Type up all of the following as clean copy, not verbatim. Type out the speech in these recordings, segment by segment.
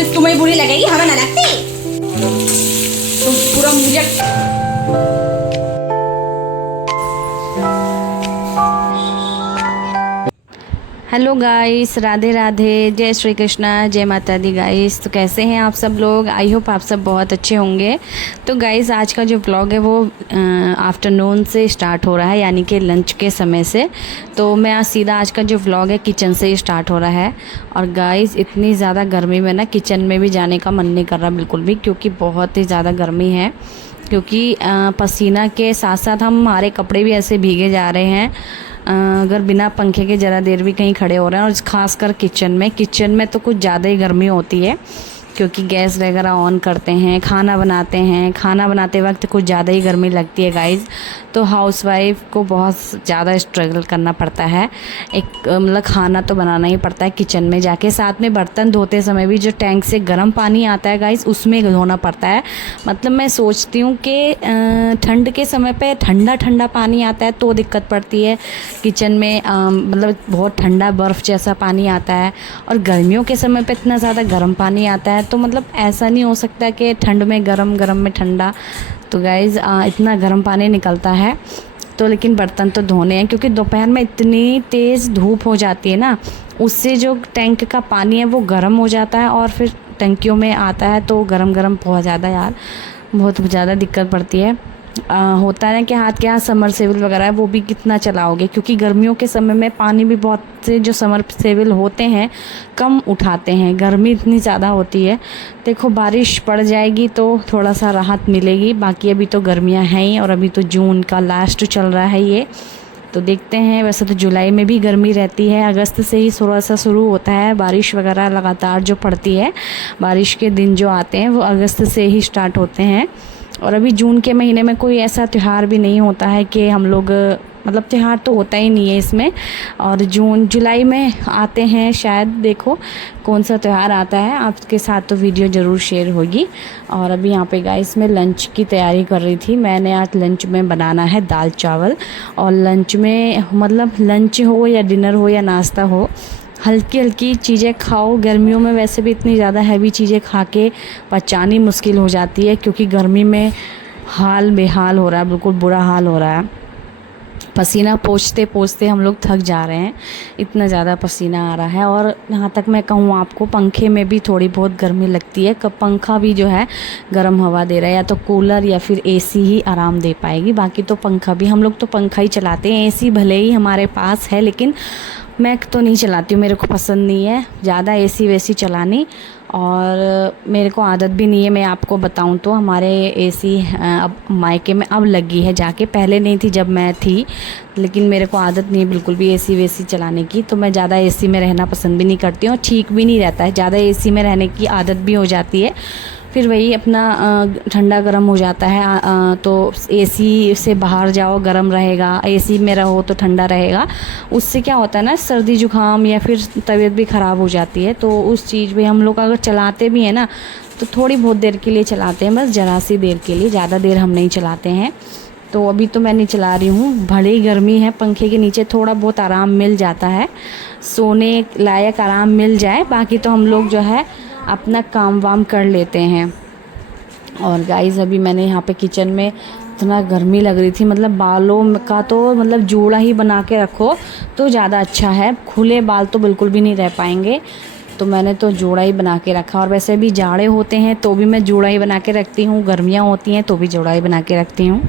सिर्फ तुम्हें बुरी लगेगी, हमें ना लगती। तुम पूरा मुझे हेलो गाइस, राधे राधे, जय श्री कृष्णा, जय माता दी गाइस। तो कैसे हैं आप सब लोग? आई होप आप सब बहुत अच्छे होंगे। तो गाइस आज का जो व्लॉग है वो आफ्टरनून से स्टार्ट हो रहा है, यानी कि लंच के समय से। तो मैं आज का जो व्लॉग है किचन से ही स्टार्ट हो रहा है। और गाइस इतनी ज़्यादा गर्मी में ना किचन में भी जाने का मन नहीं कर रहा बिल्कुल भी, क्योंकि बहुत ही ज़्यादा गर्मी है। क्योंकि पसीना के साथ साथ हमारे कपड़े भी ऐसे भीगे जा रहे हैं अगर बिना पंखे के ज़रा देर भी कहीं खड़े हो रहे हैं। और ख़ासकर किचन में तो कुछ ज़्यादा ही गर्मी होती है, क्योंकि गैस वगैरह ऑन करते हैं, खाना बनाते वक्त कुछ ज़्यादा ही गर्मी लगती है गाइज़। तो हाउसवाइफ को बहुत ज़्यादा स्ट्रगल करना पड़ता है। एक मतलब खाना तो बनाना ही पड़ता है किचन में जाके, साथ में बर्तन धोते समय भी जो टैंक से गर्म पानी आता है गाइज़ उसमें धोना पड़ता है। मतलब मैं सोचती हूँ कि ठंड के समय पे ठंडा पानी आता है तो दिक्कत पड़ती है किचन में, मतलब बहुत ठंडा बर्फ़ जैसा पानी आता है। और गर्मियों के समय पे इतना ज़्यादा गर्म पानी आता है, तो मतलब ऐसा नहीं हो सकता कि ठंड में गरम में ठंडा। तो गाइज़ इतना गर्म पानी निकलता है। तो लेकिन बर्तन तो धोने हैं, क्योंकि दोपहर में इतनी तेज़ धूप हो जाती है ना, उससे जो टैंक का पानी है वो गर्म हो जाता है और फिर टंकियों में आता है तो गरम बहुत ज़्यादा यार बहुत ज़्यादा दिक्कत पड़ती है। होता है ना कि हाथ के हाथ समरसेबल वगैरह है, वो भी कितना चलाओगे, क्योंकि गर्मियों के समय में पानी भी बहुत से जो समरसेबल होते हैं कम उठाते हैं, गर्मी इतनी ज़्यादा होती है। देखो बारिश पड़ जाएगी तो थोड़ा सा राहत मिलेगी, बाकी अभी तो गर्मियां हैं ही, और अभी तो जून का लास्ट चल रहा है ये। तो देखते हैं, वैसे तो जुलाई में भी गर्मी रहती है, अगस्त से ही थोड़ा सा शुरू होता है बारिश वगैरह लगातार जो पड़ती है। बारिश के दिन जो आते हैं वो अगस्त से ही स्टार्ट होते हैं। और अभी जून के महीने में कोई ऐसा त्यौहार भी नहीं होता है कि हम लोग, मतलब त्यौहार तो होता ही नहीं है इसमें। और जुलाई में आते हैं शायद, देखो कौन सा त्यौहार आता है, आपके साथ तो वीडियो ज़रूर शेयर होगी। और अभी यहाँ पे गाइस मैं लंच की तैयारी कर रही थी। मैंने आज लंच में बनाना है दाल चावल। और लंच में मतलब लंच हो या डिनर हो या नाश्ता हो, हल्की चीज़ें खाओ। गर्मियों में वैसे भी इतनी ज़्यादा हैवी चीज़ें खा के पचानी मुश्किल हो जाती है, क्योंकि गर्मी में हाल बेहाल हो रहा है, बिल्कुल बुरा हाल हो रहा है। पसीना पोंछते हम लोग थक जा रहे हैं, इतना ज़्यादा पसीना आ रहा है। और यहाँ तक मैं कहूँ आपको, पंखे में भी थोड़ी बहुत गर्मी लगती है। कब पंखा भी जो है गर्म हवा दे रहा है, या तो कूलर या फिर एसी ही आराम दे पाएगी। बाकी तो पंखा भी, हम लोग तो पंखा ही चलाते हैं। एसी भले ही हमारे पास है, लेकिन मैं तो नहीं चलाती हूँ, मेरे को पसंद नहीं है ज़्यादा एसी वैसी चलानी, और मेरे को आदत भी नहीं है। मैं आपको बताऊं तो हमारे एसी अब मायके में अब लगी है जाके, पहले नहीं थी जब मैं थी, लेकिन मेरे को आदत नहीं है बिल्कुल भी एसी वैसी चलाने की। तो मैं ज़्यादा एसी में रहना पसंद भी नहीं करती हूँ, ठीक भी नहीं रहता है। ज़्यादा एसी में रहने की आदत भी हो जाती है, फिर वही अपना ठंडा गर्म हो जाता है। तो एसी से बाहर जाओ गर्म रहेगा, एसी में रहो तो ठंडा रहेगा। उससे क्या होता है ना, सर्दी जुकाम या फिर तबीयत भी ख़राब हो जाती है। तो उस चीज़ में हम लोग अगर चलाते भी हैं ना, तो थोड़ी बहुत देर के लिए चलाते हैं, बस ज़रा सी देर के लिए, ज़्यादा देर हम नहीं चलाते हैं। तो अभी तो मैं नहीं चला रही हूँ, भले ही गर्मी है, पंखे के नीचे थोड़ा बहुत आराम मिल जाता है, सोने लायक आराम मिल जाए, बाकी तो हम लोग जो है अपना काम वाम कर लेते हैं। और गाइस अभी मैंने यहाँ पे किचन में, इतना गर्मी लग रही थी, मतलब बालों का तो मतलब जूड़ा ही बना के रखो तो ज़्यादा अच्छा है, खुले बाल तो बिल्कुल भी नहीं रह पाएंगे। तो मैंने तो जोड़ा ही बना के रखा। और वैसे भी जाड़े होते हैं तो भी मैं जोड़ा ही बना के रखती हूँ, गर्मियाँ होती हैं तो भी जोड़ा ही बना के रखती हूँ।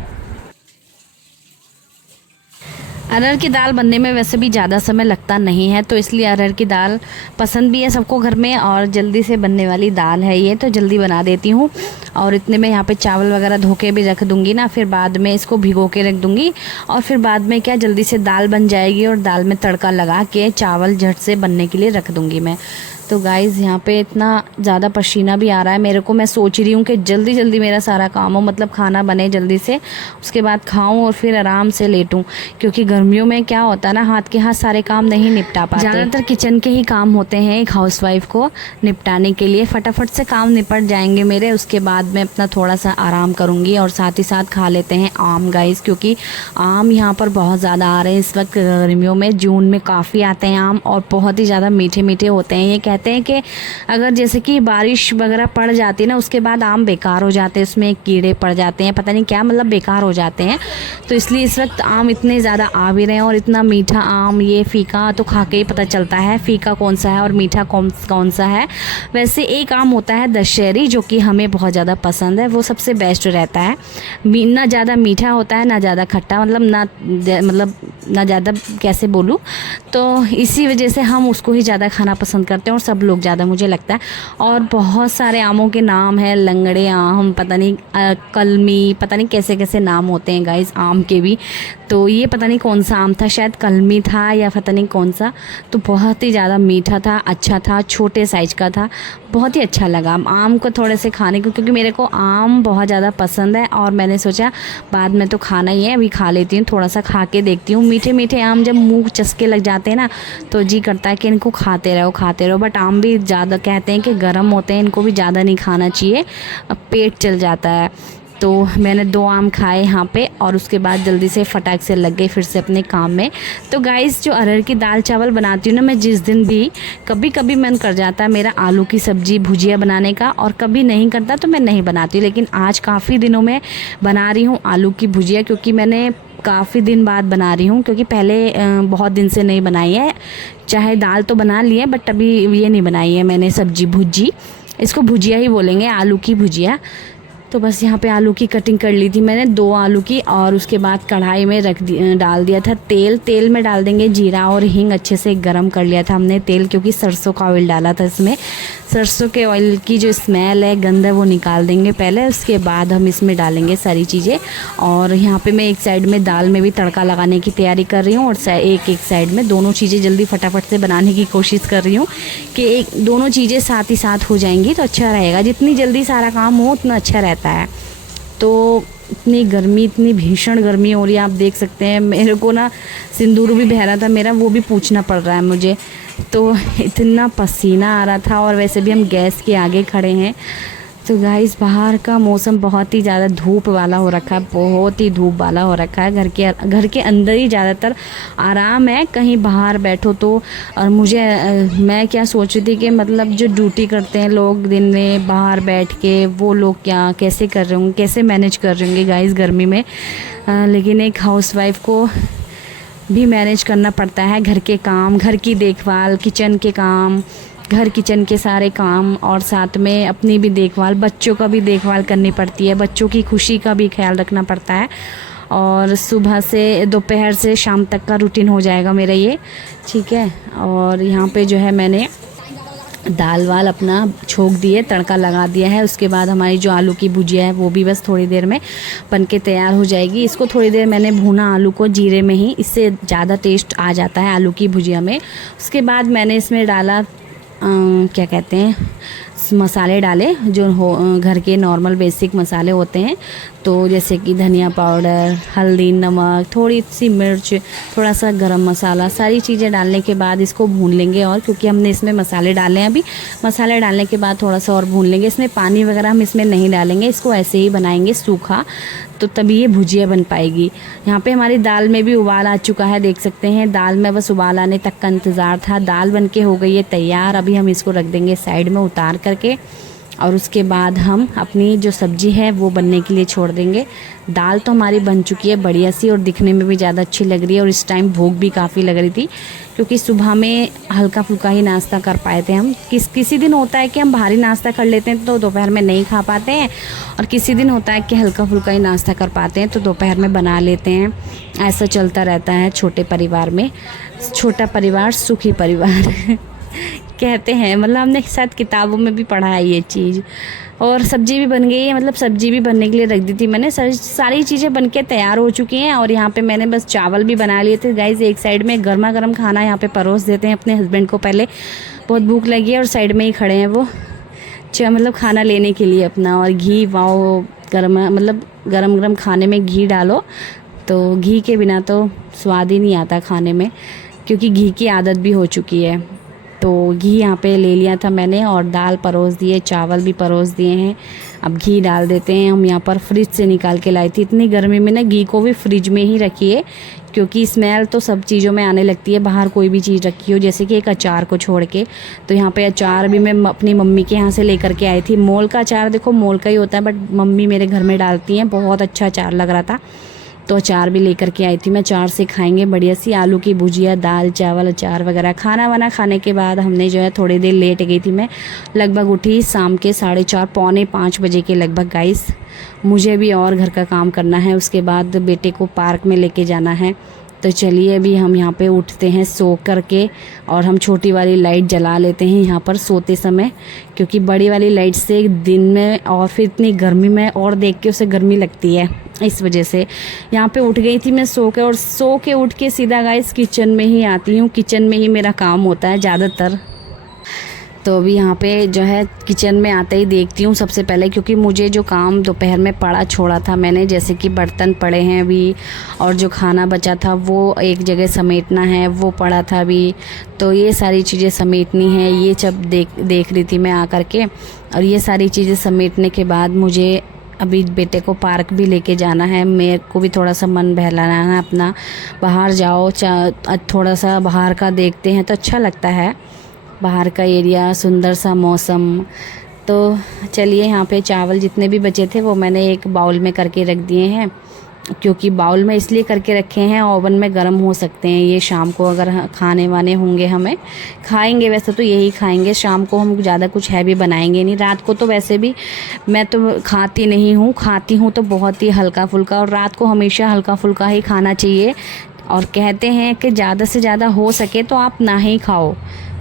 अरहर की दाल बनने में वैसे भी ज़्यादा समय लगता नहीं है, तो इसलिए अरहर की दाल पसंद भी है सबको घर में, और जल्दी से बनने वाली दाल है ये, तो जल्दी बना देती हूँ। और इतने में यहाँ पे चावल वगैरह धो के भी रख दूँगी ना, फिर बाद में इसको भिगो के रख दूँगी, और फिर बाद में क्या जल्दी से दाल बन जाएगी, और दाल में तड़का लगा के चावल झट से बनने के लिए रख दूँगी मैं। तो गाइज़ यहाँ पे इतना ज़्यादा पसीना भी आ रहा है मेरे को, मैं सोच रही हूँ कि जल्दी मेरा सारा काम हो, मतलब खाना बने जल्दी से, उसके बाद खाऊं और फिर आराम से लेटूं। क्योंकि गर्मियों में क्या होता है ना, हाथ के हाथ सारे काम नहीं निपटा पाते, ज़्यादातर किचन के ही काम होते हैं एक हाउसवाइफ को निपटाने के लिए। फटाफट से काम निपट जाएंगे मेरे, उसके बाद मैं अपना थोड़ा सा आराम करूँगी, और साथ ही साथ खा लेते हैं आम गाइज़, क्योंकि आम यहाँ पर बहुत ज़्यादा आ रहे हैं इस वक्त गर्मियों में। जून में काफ़ी आते हैं आम, और बहुत ही ज़्यादा मीठे होते हैं। ये कहते कहते हैं कि अगर जैसे कि बारिश वगैरह पड़ जाती है ना, उसके बाद आम बेकार हो जाते हैं, उसमें कीड़े पड़ जाते हैं, पता नहीं क्या, मतलब बेकार हो जाते हैं। तो इसलिए इस वक्त आम इतने ज़्यादा आ भी रहे हैं, और इतना मीठा आम, ये फीका तो खा के ही पता चलता है फीका कौन सा है और मीठा कौन सा है। वैसे एक आम होता है दशहरी, जो कि हमें बहुत ज़्यादा पसंद है, वो सबसे बेस्ट रहता है। ना ज़्यादा मीठा होता है ना ज़्यादा खट्टा, मतलब ना ज़्यादा, कैसे बोलूँ, तो इसी वजह से हम उसको ही ज़्यादा खाना पसंद करते हैं, और सब लोग ज़्यादा, मुझे लगता है। और बहुत सारे आमों के नाम हैं, लंगड़े आम, पता नहीं कलमी, पता नहीं कैसे कैसे नाम होते हैं गाइस आम के भी। तो ये पता नहीं कौन सा आम था, शायद कलमी था या पता नहीं कौन सा। तो बहुत ही ज़्यादा मीठा था, अच्छा था, छोटे साइज का था, बहुत ही अच्छा लगा आम को थोड़े से खाने को, क्योंकि मेरे को आम बहुत ज़्यादा पसंद है। और मैंने सोचा बाद में तो खाना ही है, अभी खा लेती हूँ, थोड़ा सा खा के देखती हूँ। मीठे मीठे आम जब मुँह चस्के लग जाते हैं ना, तो जी करता है कि इनको खाते रहो। बट आम भी ज़्यादा कहते हैं कि गर्म होते हैं, इनको भी ज़्यादा नहीं खाना चाहिए, पेट चल जाता है। तो मैंने 2 आम खाए यहाँ पे, और उसके बाद जल्दी से फटाक से लग गई फिर से अपने काम में। तो गाइस, जो अरहर की दाल चावल बनाती हूँ ना मैं, जिस दिन भी कभी कभी मन कर जाता है मेरा आलू की सब्ज़ी भुजिया बनाने का, और कभी नहीं करता तो मैं नहीं बनाती। लेकिन आज काफ़ी दिनों में बना रही हूँ आलू की भुजिया, क्योंकि मैंने काफ़ी दिन बाद बना रही हूँ, क्योंकि पहले बहुत दिन से नहीं बनाई है। चाहे दाल तो बना ली है, बट अभी ये नहीं बनाई है मैंने सब्जी भुजी, इसको भुजिया ही बोलेंगे, आलू की भुजिया। तो बस यहाँ पे आलू की कटिंग कर ली थी मैंने 2 आलू की, और उसके बाद कढ़ाई में डाल दिया था तेल में डाल देंगे जीरा और हींग, अच्छे से गरम कर लिया था हमने तेल, क्योंकि सरसों का ऑयल डाला था इसमें। सरसों के ऑयल की जो स्मेल है, गंध है, वो निकाल देंगे पहले, उसके बाद हम इसमें डालेंगे सारी चीज़ें। और यहाँ पे मैं एक साइड में दाल में भी तड़का लगाने की तैयारी कर रही हूँ, और एक साइड में दोनों चीज़ें जल्दी फटाफट से बनाने की कोशिश कर रही हूँ कि दोनों चीज़ें साथ ही साथ हो जाएंगी तो अच्छा रहेगा। जितनी जल्दी सारा काम हो उतना अच्छा रहता है। तो इतनी गर्मी, इतनी भीषण गर्मी हो रही है, आप देख सकते हैं। मेरे को ना सिंदूर भी बह रहा था मेरा, वो भी पूछना पड़ रहा है मुझे, तो इतना पसीना आ रहा था। और वैसे भी हम गैस के आगे खड़े हैं। तो गाइस, बाहर का मौसम बहुत ही ज़्यादा धूप वाला हो रखा है, बहुत ही धूप वाला हो रखा है। घर के अंदर ही ज़्यादातर आराम है, कहीं बाहर बैठो तो। और मैं क्या सोच रही थी कि मतलब जो ड्यूटी करते हैं लोग दिन में बाहर बैठ के, वो लोग कैसे कर रहे होंगे, कैसे मैनेज कर रहे होंगे गाइस गर्मी में। लेकिन एक हाउसवाइफ को भी मैनेज करना पड़ता है, घर के काम, घर की देखभाल, किचन के सारे काम, और साथ में अपनी भी देखभाल, बच्चों का भी देखभाल करनी पड़ती है, बच्चों की खुशी का भी ख्याल रखना पड़ता है। और सुबह से दोपहर से शाम तक का रूटीन हो जाएगा मेरा ये, ठीक है। और यहाँ पे जो है मैंने दाल वाल अपना छोंक दिए, तड़का लगा दिया है। उसके बाद हमारी जो आलू की भुजिया है वो भी बस थोड़ी देर में बन के तैयार हो जाएगी। इसको थोड़ी देर मैंने भूना आलू को जीरे में ही, इससे ज़्यादा टेस्ट आ जाता है आलू की भुजिया में। उसके बाद मैंने इसमें डाला क्या कहते हैं, मसाले डाले जो घर के नॉर्मल बेसिक मसाले होते हैं। तो जैसे कि धनिया पाउडर, हल्दी, नमक, थोड़ी सी मिर्च, थोड़ा सा गरम मसाला, सारी चीज़ें डालने के बाद इसको भून लेंगे। और क्योंकि हमने इसमें मसाले डाले हैं अभी, मसाले डालने के बाद थोड़ा सा और भून लेंगे। इसमें पानी वगैरह हम इसमें नहीं डालेंगे, इसको ऐसे ही बनाएंगे सूखा, तो तभी ये भुजिया बन पाएगी। यहाँ पे हमारी दाल में भी उबाल आ चुका है, देख सकते हैं। दाल में बस उबाल आने तक का इंतज़ार था। दाल बन के हो गई है तैयार। अभी हम इसको रख देंगे साइड में उतार करके, और उसके बाद हम अपनी जो सब्ज़ी है वो बनने के लिए छोड़ देंगे। दाल तो हमारी बन चुकी है बढ़िया सी, और दिखने में भी ज़्यादा अच्छी लग रही है। और इस टाइम भूख भी काफ़ी लग रही थी, क्योंकि सुबह में हल्का फुल्का ही नाश्ता कर पाए थे हम। किसी दिन होता है कि हम भारी नाश्ता कर लेते हैं तो दोपहर में नहीं खा पाते हैं, और किसी दिन होता है कि हल्का फुल्का ही नाश्ता कर पाते हैं तो दोपहर में बना लेते हैं। ऐसा चलता रहता है छोटे परिवार में। छोटा परिवार सुखी परिवार कहते हैं, मतलब हमने शायद किताबों में भी पढ़ा है ये चीज़। और सब्ज़ी भी बन गई है, मतलब सब्ज़ी भी बनने के लिए रख दी थी मैंने। सारी चीज़ें बन के तैयार हो चुकी हैं। और यहाँ पे मैंने बस चावल भी बना लिए थे गाइस। एक साइड में गर्मा गर्म खाना यहाँ पे परोस देते हैं अपने हस्बैंड को, पहले बहुत भूख लगी है और साइड में ही खड़े हैं वो, मतलब खाना लेने के लिए अपना। और घी वाओ, मतलब गरम गरम खाने में घी डालो तो घी के बिना तो स्वाद ही नहीं आता खाने में, क्योंकि घी की आदत भी हो चुकी है। तो घी यहाँ पे ले लिया था मैंने, और दाल परोस दिए, चावल भी परोस दिए हैं। अब घी डाल देते हैं। हम यहाँ पर फ्रिज से निकाल के लाई थी, इतनी गर्मी में ना घी को भी फ्रिज में ही रखिए, क्योंकि स्मेल तो सब चीज़ों में आने लगती है, बाहर कोई भी चीज़ रखी हो, जैसे कि एक अचार को छोड़ के। तो यहाँ पे अचार भी मैं अपनी मम्मी के यहाँ से लेकर के आई थी। मोल का अचार देखो मोल का ही होता है, बट मम्मी मेरे घर में डालती हैं, बहुत अच्छा अचार लग रहा था, तो अचार भी लेकर के आई थी मैं। अचार से खाएंगे बढ़िया सी आलू की भुजिया, दाल चावल अचार वगैरह। खाना वाना खाने के बाद हमने जो है थोड़ी देर लेट गई थी मैं, लगभग उठी शाम के 4:30 पौने 5 बजे के लगभग गाइस। मुझे भी और घर का काम करना है, उसके बाद बेटे को पार्क में लेके जाना है। तो चलिए अभी हम यहाँ पे उठते हैं सो करके, और हम छोटी वाली लाइट जला लेते हैं यहाँ पर सोते समय, क्योंकि बड़ी वाली लाइट से दिन में और फिर इतनी गर्मी में और देख के उसे गर्मी लगती है, इस वजह से यहाँ पे उठ गई थी मैं सो के। और सो के उठ के सीधा गाइस किचन में ही आती हूँ, किचन में ही मेरा काम होता है ज़्यादातर। तो अभी यहाँ पे जो है किचन में आते ही देखती हूँ सबसे पहले, क्योंकि मुझे जो काम दोपहर में पड़ा छोड़ा था मैंने, जैसे कि बर्तन पड़े हैं अभी, और जो खाना बचा था वो एक जगह समेटना है, वो पड़ा था अभी, तो ये सारी चीज़ें समेटनी है। ये सब देख रही थी मैं आकर के, और ये सारी चीज़ें समेटने के बाद मुझे अभी बेटे को पार्क भी लेके जाना है। मेरे को भी थोड़ा सा मन बहलाना है अपना, बाहर जाओ थोड़ा सा बाहर का देखते हैं तो अच्छा लगता है, बाहर का एरिया, सुंदर सा मौसम। तो चलिए यहाँ पे चावल जितने भी बचे थे वो मैंने एक बाउल में करके रख दिए हैं, क्योंकि बाउल में इसलिए करके रखे हैं ओवन में गर्म हो सकते हैं ये, शाम को अगर खाने वाने होंगे हमें, खाएंगे वैसे तो यही खाएंगे, शाम को हम ज़्यादा कुछ हैवी बनाएंगे नहीं। रात को तो वैसे भी मैं तो खाती नहीं हूँ, खाती हूँ तो बहुत ही हल्का फुल्का, और रात को हमेशा हल्का फुल्का ही खाना चाहिए। और कहते हैं कि ज़्यादा से ज़्यादा हो सके तो आप ना ही खाओ,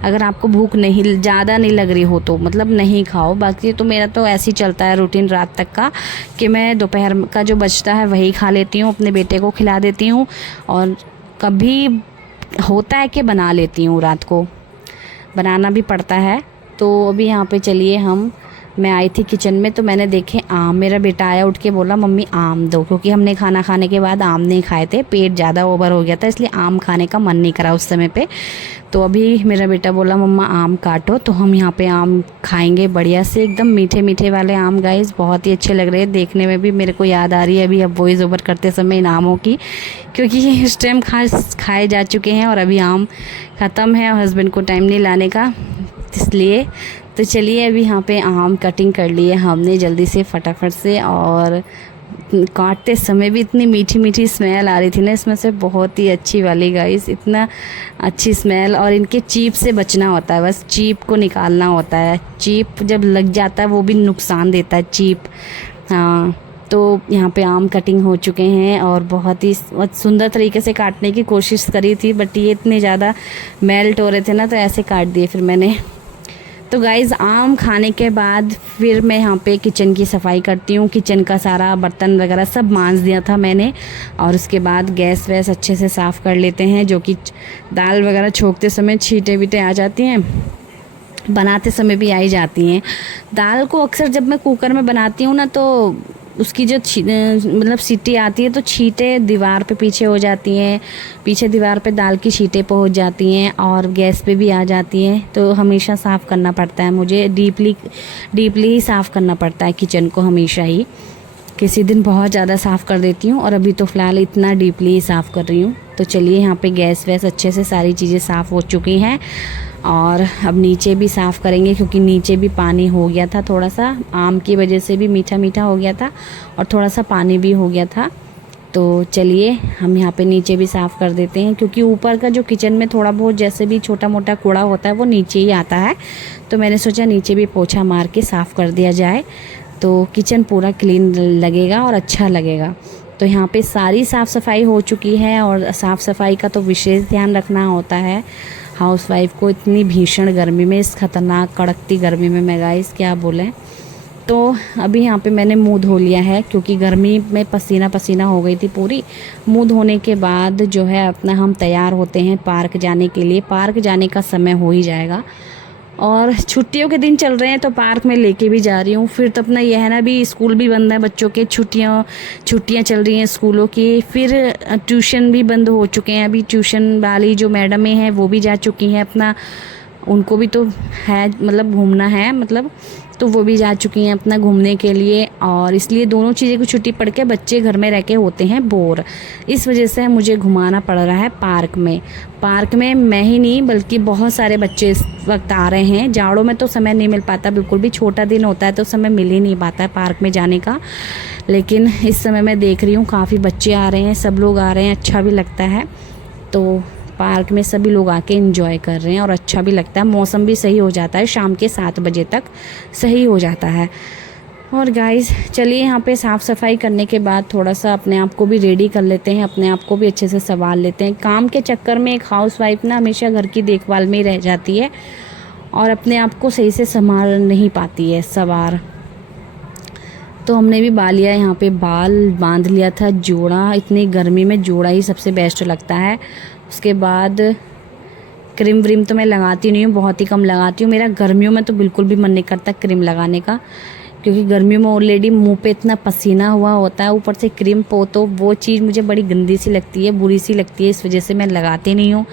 अगर आपको भूख नहीं ज़्यादा नहीं लग रही हो तो मतलब नहीं खाओ। बाकी तो मेरा तो ऐसे ही चलता है रूटीन रात तक का, कि मैं दोपहर का जो बचता है वही खा लेती हूँ, अपने बेटे को खिला देती हूँ, और कभी होता है कि बना लेती हूँ, रात को बनाना भी पड़ता है। तो अभी यहाँ पे चलिए मैं आई थी किचन में, तो मैंने देखे आम, मेरा बेटा आया उठ के बोला मम्मी आम दो, क्योंकि हमने खाना खाने के बाद आम नहीं खाए थे, पेट ज़्यादा ओवर हो गया था, इसलिए आम खाने का मन नहीं करा उस समय पे। तो अभी मेरा बेटा बोला मम्मा आम काटो, तो हम यहाँ पे आम खाएंगे बढ़िया से, एकदम मीठे मीठे वाले आम गाइस, बहुत ही अच्छे लग रहे हैं देखने में भी। मेरे को याद आ रही है अभी अब वॉइस ओवर करते समय इन आमों की, क्योंकि ये इस टाइम खाए जा चुके हैं और अभी आम ख़त्म है और हस्बैंड को टाइम नहीं लाने का, इसलिए। तो चलिए अभी यहाँ पे आम कटिंग कर लिए हमने जल्दी से फटाफट से, और काटते समय भी इतनी मीठी मीठी स्मेल आ रही थी ना इसमें से, बहुत ही अच्छी वाली गाइस, इतना अच्छी स्मेल। और इनके चीप से बचना होता है, बस चीप को निकालना होता है, चीप जब लग जाता है वो भी नुकसान देता है चीप। हाँ, तो यहाँ पे आम कटिंग हो चुके हैं, और बहुत ही सुंदर तरीके से काटने की कोशिश करी थी, बट ये इतने ज़्यादा मेल्ट हो रहे थे ना, तो ऐसे काट दिए फिर मैंने। तो गाइज़ आम खाने के बाद फिर मैं यहाँ पे किचन की सफाई करती हूँ, किचन का सारा बर्तन वगैरह सब मांज दिया था मैंने, और उसके बाद गैस वैस अच्छे से साफ़ कर लेते हैं, जो कि दाल वगैरह छोंकते समय छींटे वीटे आ जाती हैं, बनाते समय भी आई जाती हैं। दाल को अक्सर जब मैं कुकर में बनाती हूँ ना, तो उसकी जो मतलब सीटी आती है तो छींटे दीवार पे पीछे हो जाती हैं, पीछे दीवार पे दाल की छींटे पहुंच जाती हैं, और गैस पे भी आ जाती हैं। तो हमेशा साफ़ करना पड़ता है मुझे, डीपली ही साफ़ करना पड़ता है किचन को हमेशा ही। किसी दिन बहुत ज़्यादा साफ़ कर देती हूँ, और अभी तो फ़िलहाल इतना डीपली ही साफ़ कर रही हूँ। तो चलिए यहाँ पे गैस वैस अच्छे से सारी चीज़ें साफ़ हो चुकी हैं, और अब नीचे भी साफ़ करेंगे, क्योंकि नीचे भी पानी हो गया था थोड़ा सा, आम की वजह से भी मीठा मीठा हो गया था, और थोड़ा सा पानी भी हो गया था। तो चलिए हम यहाँ पे नीचे भी साफ़ कर देते हैं, क्योंकि ऊपर का जो किचन में थोड़ा बहुत जैसे भी छोटा मोटा कूड़ा होता है वो नीचे ही आता है, तो मैंने सोचा नीचे भी पोछा मार के साफ़ कर दिया जाए, तो किचन पूरा क्लीन लगेगा और अच्छा लगेगा। तो यहाँ पे सारी साफ़ सफाई हो चुकी है, और साफ़ सफाई का तो विशेष ध्यान रखना होता है हाउसवाइफ को, इतनी भीषण गर्मी में, इस खतरनाक कड़कती गर्मी में मैं गाइस क्या बोलें। तो अभी यहाँ पे मैंने मुंह धो लिया है, क्योंकि गर्मी में पसीना पसीना हो गई थी पूरी। मुंह धोने के बाद जो है अपना हम तैयार होते हैं पार्क जाने के लिए। पार्क जाने का समय हो ही जाएगा, और छुट्टियों के दिन चल रहे हैं तो पार्क में लेके भी जा रही हूँ। फिर तो अपना यह है ना, भी स्कूल भी बंद है बच्चों के, छुट्टियाँ चल रही हैं स्कूलों की, फिर ट्यूशन भी बंद हो चुके हैं। अभी ट्यूशन वाली जो मैडमें हैं वो भी जा चुकी हैं अपना, उनको भी तो है मतलब घूमना है, मतलब तो वो भी जा चुकी हैं अपना घूमने के लिए। और इसलिए दोनों चीज़ें की छुट्टी पड़ के बच्चे घर में रह के होते हैं बोर, इस वजह से मुझे घुमाना पड़ रहा है पार्क में। पार्क में मैं ही नहीं बल्कि बहुत सारे बच्चे इस वक्त आ रहे हैं। जाड़ों में तो समय नहीं मिल पाता, बिल्कुल भी छोटा दिन होता है तो समय मिल ही नहीं पाता है पार्क में जाने का। लेकिन इस समय मैं देख रही हूँ काफ़ी बच्चे आ रहे हैं, सब लोग आ रहे हैं, अच्छा भी लगता है। तो पार्क में सभी लोग आके एंजॉय कर रहे हैं और अच्छा भी लगता है। मौसम भी सही हो जाता है, शाम के 7 बजे तक सही हो जाता है। और गाइस चलिए यहाँ पे साफ़ सफाई करने के बाद थोड़ा सा अपने आप को भी रेडी कर लेते हैं, अपने आप को भी अच्छे से संभाल लेते हैं। काम के चक्कर में एक हाउसवाइफ ना हमेशा घर की देखभाल में ही रह जाती है और अपने आप को सही से संभाल नहीं पाती है सवार। तो हमने भी बालिया यहाँ पे बाल बांध लिया था, जोड़ा। इतनी गर्मी में जोड़ा ही सबसे बेस्ट लगता है। उसके बाद क्रीम व्रीम तो मैं लगाती नहीं हूँ, बहुत ही कम लगाती हूँ। मेरा गर्मियों में तो बिल्कुल भी मन नहीं करता क्रीम लगाने का, क्योंकि गर्मियों में ऑलरेडी मुंह पे इतना पसीना हुआ होता है, ऊपर से क्रीम तो वो चीज़ मुझे बड़ी गंदी सी लगती है, बुरी सी लगती है, इस वजह से मैं लगाती नहीं हूँ।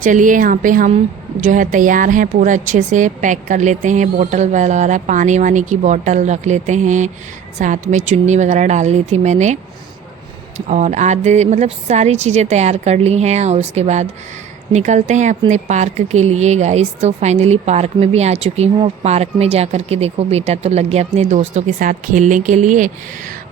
चलिए यहाँ पे हम जो है तैयार हैं, पूरा अच्छे से पैक कर लेते हैं। बोतल वगैरह, पानी वानी की बोतल रख लेते हैं, साथ में चुन्नी वगैरह डाल ली थी मैंने, और आधे मतलब सारी चीज़ें तैयार कर ली हैं। और उसके बाद निकलते हैं अपने पार्क के लिए गाइस। तो फाइनली पार्क में भी आ चुकी हूँ और पार्क में जा कर के देखो बेटा तो लग गया अपने दोस्तों के साथ खेलने के लिए,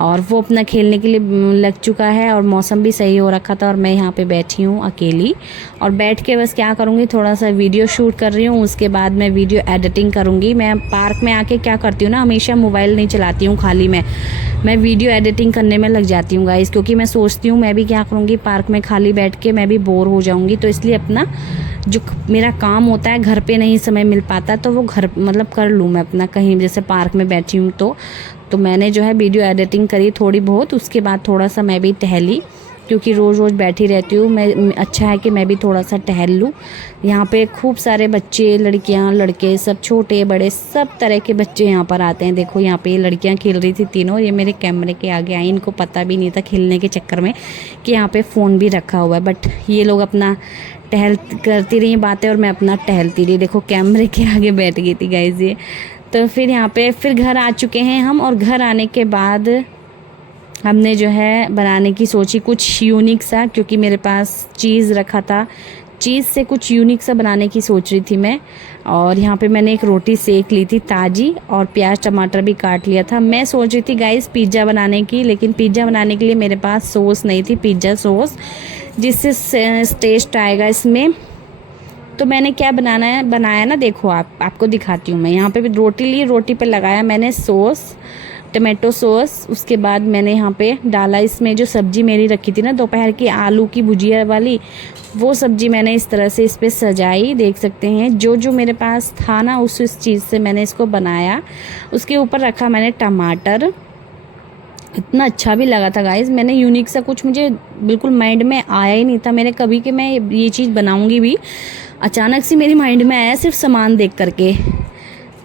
और वो अपना खेलने के लिए लग चुका है। और मौसम भी सही हो रखा था और मैं यहाँ पे बैठी हूँ अकेली, और बैठ के बस क्या करूँगी, थोड़ा सा वीडियो शूट कर रही हूँ। उसके बाद मैं वीडियो एडिटिंग करूँगी। मैं पार्क में आके क्या करती हूँ ना, हमेशा मोबाइल नहीं चलाती हूँ खाली मैं वीडियो एडिटिंग करने में लग जाती हूँ गाइस, क्योंकि मैं सोचती हूँ मैं भी क्या करूँगी पार्क में खाली बैठ के, मैं भी बोर हो जाऊँगी। तो इसलिए अपना जो मेरा काम होता है घर पे नहीं समय मिल पाता, तो वो घर मतलब कर लूँ मैं अपना, कहीं जैसे पार्क में बैठी हूँ तो मैंने जो है वीडियो एडिटिंग करी थोड़ी बहुत। उसके बाद थोड़ा सा मैं भी टहली, क्योंकि रोज़ रोज़ बैठी रहती हूँ मैं, अच्छा है कि मैं भी थोड़ा सा टहल लूँ। यहाँ पे खूब सारे बच्चे, लड़कियाँ, लड़के, सब छोटे बड़े सब तरह के बच्चे यहाँ पर आते हैं। देखो यहाँ पे ये लड़कियाँ खेल रही थी तीनों, ये मेरे कैमरे के आगे आई, इनको पता भी नहीं था खेलने के चक्कर में कि यहाँ पे फ़ोन भी रखा हुआ है। बट ये लोग अपना टहल करती रही बातें और मैं अपना टहलती रही। देखो कैमरे के आगे बैठ गई थी गाइस ये। तो फिर यहाँ पे फिर घर आ चुके हैं हम, और घर आने के बाद हमने जो है बनाने की सोची कुछ यूनिक सा, क्योंकि मेरे पास चीज़ रखा था, चीज़ से कुछ यूनिक सा बनाने की सोच रही थी मैं। और यहाँ पे मैंने एक रोटी सेक ली थी ताज़ी, और प्याज टमाटर भी काट लिया था। मैं सोच रही थी गाइस पिज़्ज़ा बनाने की, लेकिन पिज़्ज़ा बनाने के लिए मेरे पास सॉस नहीं थी, पिज़्ज़ा सॉस जिससे टेस्ट आएगा इसमें। तो मैंने क्या बनाया ना, देखो आपको दिखाती हूँ मैं। यहाँ पे भी रोटी ली, रोटी पे लगाया मैंने सॉस, टमाटो सॉस। उसके बाद मैंने यहाँ पे डाला इसमें जो सब्ज़ी मेरी रखी थी ना दोपहर की, आलू की भुजिया वाली, वो सब्ज़ी मैंने इस तरह से इस पर सजाई। देख सकते हैं जो जो मेरे पास था ना उस चीज़ से मैंने इसको बनाया। उसके ऊपर रखा मैंने टमाटर, इतना अच्छा भी लगा था गाइस। मैंने यूनिक सा कुछ, मुझे बिल्कुल माइंड में आया ही नहीं था मेरे कभी कि मैं ये चीज़ बनाऊंगी भी, अचानक से मेरी माइंड में आया सिर्फ सामान देख करके।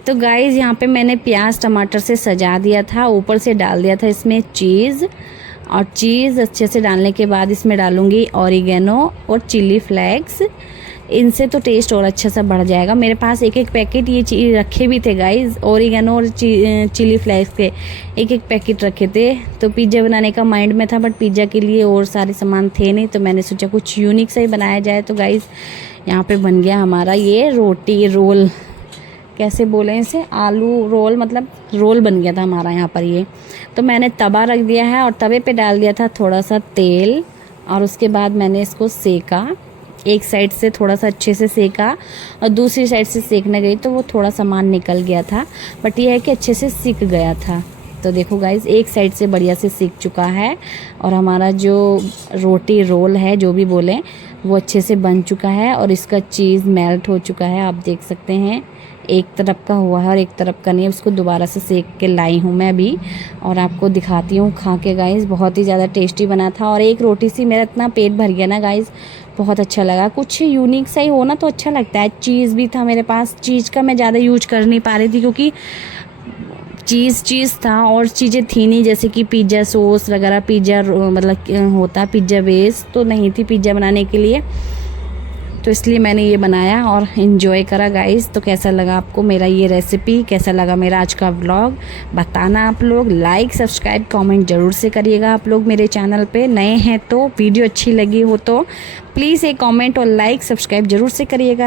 तो गाइस यहाँ पे मैंने प्याज टमाटर से सजा दिया था, ऊपर से डाल दिया था इसमें चीज़, और चीज़ अच्छे से डालने के बाद इसमें डालूंगी ऑरिगेनो और चिली फ्लेक्स। इनसे तो टेस्ट और अच्छा सा बढ़ जाएगा। मेरे पास एक पैकेट ये चीज़ रखे भी थे गाइस, ऑरिगेनो और चिली फ्लेक्स के एक पैकेट रखे थे। तो पिज़्ज़ा बनाने का माइंड में था, बट पिज़्ज़ा के लिए और सारे सामान थे नहीं, तो मैंने सोचा कुछ यूनिक सा ही बनाया जाए। तो गाइस यहाँ पे बन गया हमारा ये रोटी रोल, कैसे बोलें इसे, आलू रोल, मतलब रोल बन गया था हमारा यहाँ पर ये। तो मैंने तवा रख दिया है और तवे पे डाल दिया था थोड़ा सा तेल, और उसके बाद मैंने इसको सेका। एक साइड से थोड़ा सा अच्छे से सेका और दूसरी साइड से सेकने गई तो वो थोड़ा सामान निकल गया था, बट ये है कि अच्छे से सिक गया था। तो देखो गाइस एक साइड से बढ़िया से सिक चुका है, और हमारा जो रोटी रोल है जो भी बोलें वो अच्छे से बन चुका है, और इसका चीज़ मेल्ट हो चुका है। आप देख सकते हैं एक तरफ का हुआ है और एक तरफ का नहीं है। उसको दोबारा से सेक के लाई हूँ मैं अभी, और आपको दिखाती हूँ खा के गाइस। बहुत ही ज़्यादा टेस्टी बना था, और एक रोटी से मेरा इतना पेट भर गया ना गाइस, बहुत अच्छा लगा। कुछ यूनिक सा ही हो ना तो अच्छा लगता है। चीज़ भी था मेरे पास, चीज़ का मैं ज़्यादा यूज कर नहीं पा रही थी क्योंकि चीज़ था और चीज़ें थी नहीं, जैसे कि पिज़्ज़ा सॉस वगैरह, पिज़्ज़ा मतलब होता पिज़्ज़ा बेस तो नहीं थी पिज़्ज़ा बनाने के लिए। तो इसलिए मैंने ये बनाया और इन्जॉय करा गाइस। तो कैसा लगा आपको मेरा ये रेसिपी, कैसा लगा मेरा आज का व्लॉग, बताना आप लोग। लाइक सब्सक्राइब कमेंट ज़रूर से करिएगा आप लोग मेरे चैनल पे नए हैं तो। वीडियो अच्छी लगी हो तो प्लीज़ एक कमेंट और लाइक सब्सक्राइब ज़रूर से करिएगा।